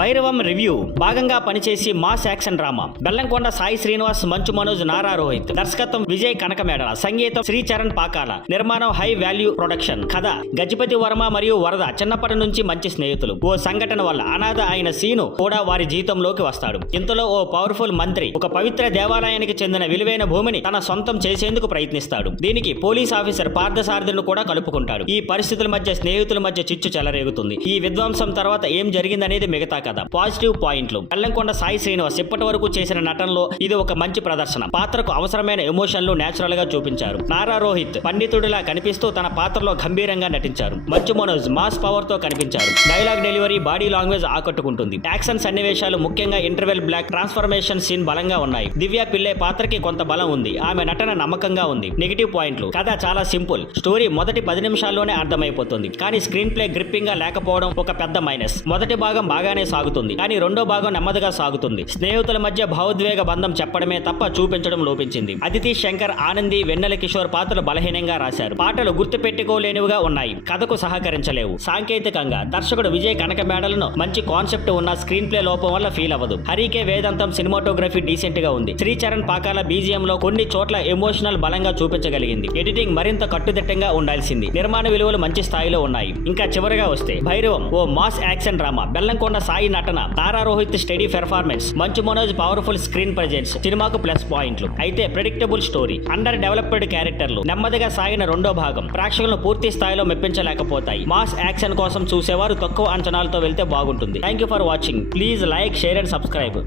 Bhairavam review భాగంగా పనిచేసి mass action drama. Bellamkonda Sai Srinivas, Manchu Manoj, Nara Rohit. దర్శకత్వం విజయ్ కనకమేడల. సంగీతం శ్రీచరణ్ పాకాల. నిర్మాణం హై వాల్యూ ప్రొడక్షన్. కథ గజపతి వర్మ మరియు వరద చిన్నప్పటి నుంచి మంచి స్నేహితులు. ఓ సంఘటన వల్ల అనాథ అయిన సీను కూడా వారి జీవితంలోకి వస్తాడు. ఇంతలో ఓ పవర్ఫుల్ మంత్రి ఒక పవిత్ర దేవాలయానికి చెందిన విలువైన భూమిని తన సొంతం చేసేందుకు ప్రయత్నిస్తాడు. దీనికి పోలీస్ ఆఫీసర్ పార్థసారథిని కూడా కలుపుకుంటాడు. ఈ పరిస్థితుల మధ్య స్నేహితుల మధ్య చిచ్చు చెలరేగుతుంది. ఈ విధ్వంసం తర్వాత ఏం జరిగిందనేది మిగతా కథ. పాజిటివ్ పాయింట్లు. బెల్లంకొండ సాయి శ్రీనివాస్ ఇప్పటి వరకు చేసిన నటనలో ఇది ఒక మంచి ప్రదర్శన. పాత్రకు అవసరమైన ఎమోషన్లు నేచురల్ గా చూపించారు. నారా రోహిత్ పండితుడిలా కనిపిస్తూ తన పాత్రలో గంభీరంగా నటించారు. మంచు మనోజ్ మాస్ పవర్ తో కనిపించారు. డైలాగ్ డెలివరీ, బాడీ లాంగ్వేజ్ ఆకట్టుకుంటుంది. యాక్షన్ సన్నివేశాలు, ముఖ్యంగా ఇంటర్వెల్ బ్లాక్ ట్రాన్స్ఫర్మేషన్ సీన్ బలంగా ఉన్నాయి. దివ్య పిల్లే పాత్రకి కొంత బలం ఉంది. ఆమె నటన నమ్మకంగా ఉంది. నెగిటివ్ పాయింట్లు. కథ చాలా సింపుల్. స్టోరీ మొదటి 10 నిమిషాల్లోనే అర్థమైపోతుంది. కానీ స్క్రీన్ ప్లే గ్రిప్పింగ్ గా లేకపోవడం ఒక పెద్ద మైనస్. మొదటి భాగం బాగానే సాగుతుంది, కానీ రెండో భాగం నెమ్మదిగా సాగుతుంది. స్నేహితుల మధ్య భావోద్వేగ బంధం చెప్పడమే తప్ప చూపించడం లోపించింది. అదితి శంకర్, ఆనంది, వెన్నెల కిషోర్ పాత్రలు బలహీనంగా రాశారు. పాటలు గుర్తుపెట్టుకోలేనివిగా ఉన్నాయి. కథకు సహకరించలేవు. సాంకేతికంగా దర్శకుడు విజయ్ కనకమేడలను మంచి కాన్సెప్ట్ ఉన్న స్క్రీన్ ప్లే లోపం వల్ల ఫీల్ అవ్వదు. హరికే వేదాంతం సినిమాటోగ్రఫీ డీసెంట్ గా ఉంది. శ్రీచరణ్ పాకాల బీజిఎం లో కొన్ని చోట్ల ఎమోషనల్ బలంగా చూపించగలిగింది. ఎడిటింగ్ మరింత కట్టుదిట్టంగా ఉండాల్సింది. నిర్మాణ విలువలు మంచి స్థాయిలో ఉన్నాయి. ఇంకా చివరిగా వస్తే భైరవం ఓ mass action drama. Bellamkonda Sai నటన, Nara Rohit steady performance, Manchu Manoj powerful screen presence సినిమాకు ప్లస్ పాయింట్లు. అయితే ప్రెడిక్టబుల్ స్టోరీ, అండర్ డెవలప్డ్ క్యారెక్టర్లు, నెమ్మదిగా సాగిన రెండో భాగం ప్రేక్షకులను పూర్తి స్థాయిలో మెప్పించలేకపోతాయి. మాస్ యాక్షన్ కోసం చూసేవారు తక్కువ అంచనాలతో వెళ్తే బాగుంటుంది. Thank you for watching. Please like, share and subscribe.